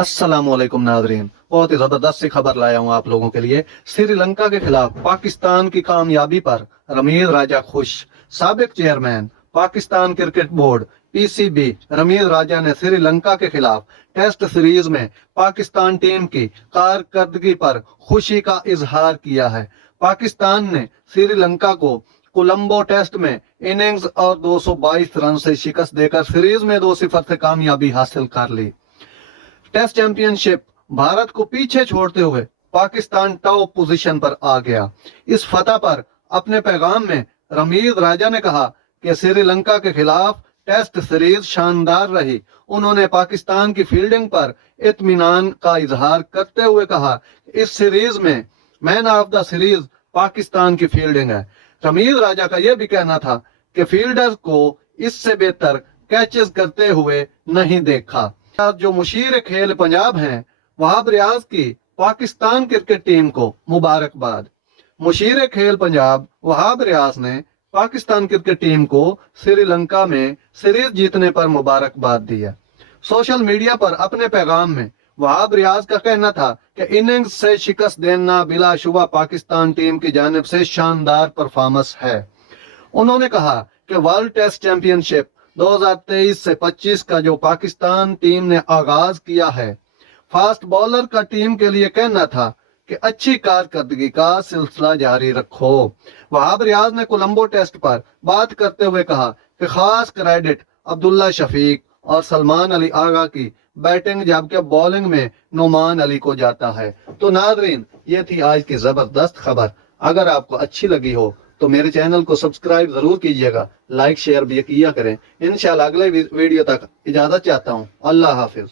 अस्सलामुअलैकुम नाज़रीन, बहुत ही जबरदस्त सी खबर लाया हूँ आप लोगों के लिए। श्रीलंका के खिलाफ पाकिस्तान की कामयाबी पर रमीज राजा खुश। साबिक chairman Pakistan cricket board PCB Rameez Raja ने श्रीलंका के खिलाफ टेस्ट सीरीज में पाकिस्तान टीम की कारकर्दगी पर खुशी का इजहार किया है। पाकिस्तान ने श्रीलंका को कोलंबो टेस्ट में इनिंग्स और 222 रन से शिकस्त देकर सीरीज में 2-0 से कामयाबी हासिल कर ली। टेस्ट चैंपियनशिप भारत को पीछे छोड़ते हुए पाकिस्तान टॉप पोजीशन पर आ गया। इस फतह पर अपने पैगाम में रमीज राजा ने कहा कि श्रीलंका के खिलाफ टेस्ट सीरीज शानदार रही। उन्होंने पाकिस्तान की फील्डिंग पर इत्मीनान का इजहार करते हुए कहा, इस सीरीज में man of the series Pakistan की फील्डिंग है। रमीज राजा का यह भी कहना था कि फील्डर्स को इससे बेहतर कैचेस करते हुए नहीं देखा। जो मुशीर खेल पंजाब हैं, वहाब रियाज की पाकिस्तान क्रिकेट टीम को मुबारकबाद। मुशीर खेल पंजाब वहाब रियाज ने पाकिस्तान क्रिकेट टीम को श्रीलंका में सीरीज जीतने पर मुबारकबाद दी है। सोशल मीडिया पर अपने पैगाम में वहाब रियाज का कहना था कि इनिंग्स से शिकस्त देना बिलाशुबा पाकिस्तान टीम की जानिब से शानदार परफॉर्मेंस है। उन्होंने कहा कि वर्ल्ड टेस्ट चैंपियनशिप 2023 से 25 का जो पाकिस्तान टीम ने आगाज किया है, फास्ट बॉलर का टीम के लिए कहना था कि अच्छी कारकर्दगी का सिलसिला जारी रखो। वहाब रियाज ने कोलंबो टेस्ट पर बात करते हुए कहा कि खास क्रेडिट अब्दुल्ला शफीक और सलमान अली आगा की बैटिंग जबकि बॉलिंग में नुमान अली को जाता है। तो नाजरीन, ये थी आज की जबरदस्त खबर। अगर आपको अच्छी लगी हो तो मेरे चैनल को सब्सक्राइब जरूर कीजिएगा, लाइक शेयर भी किया करें। इंशाल्लाह अगले वीडियो तक इजाजत चाहता हूँ। अल्लाह हाफिज।